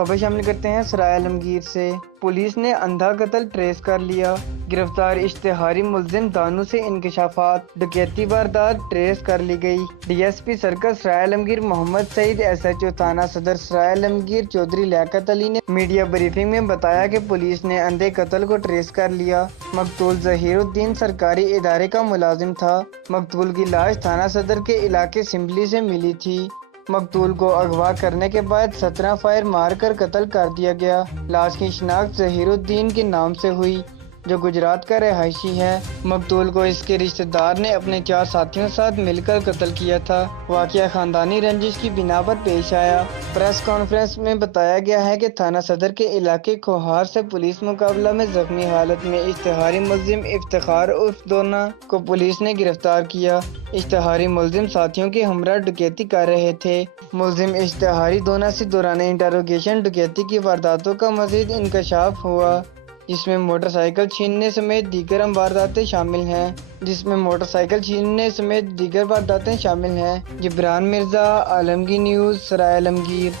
खबर शामिल करते हैं सराय आलमगीर से। पुलिस ने अंधा कत्ल ट्रेस कर लिया। गिरफ्तार इश्तिहारी मुलजिम दानू से इंकशाफात। डकैती वारदात ट्रेस कर ली गई। डीएसपी सर्कल सराय आलमगीर मोहम्मद सईद एसएचओ थाना सदर सराय आलमगीर चौधरी लियाकत अली ने मीडिया ब्रीफिंग में बताया कि पुलिस ने अंधे कत्ल को ट्रेस कर लिया। मकतूल जहीरुद्दीन सरकारी इदारे का मुलाजिम था। मकतूल की लाश थाना सदर के इलाके सिंबली से मिली थी। मकतूल को अगवा करने के बाद 17 फायर मारकर कत्ल कर दिया गया। लाश की शिनाख्त जहीरुद्दीन के नाम से हुई, जो गुजरात का रहायशी है। मकतूल को इसके रिश्तेदार ने अपने 4 साथियों के साथ मिलकर कत्ल किया था। वाकया खानदानी रंजिश की बिना पर पेश आया। प्रेस कॉन्फ्रेंस में बताया गया है कि थाना सदर के इलाके खोहार से पुलिस मुकाबला में जख्मी हालत में इश्तिहारी मुलजिम इफ्तिखार उर्फ दोना को पुलिस ने गिरफ्तार किया। इश्तिहारी मुलजिम साथियों के हमरा डकैती कर रहे थे। मुलजिम इश्तिहारी दोना से दौरान इंटरोगेशन डकैती की वारदातों का मजीद इंकशाफ हुआ, जिसमें मोटरसाइकिल छीनने समेत दीगर वारदातें शामिल हैं। जिब्रान मिर्जा, आलमगीर न्यूज़, सराय आलमगीर।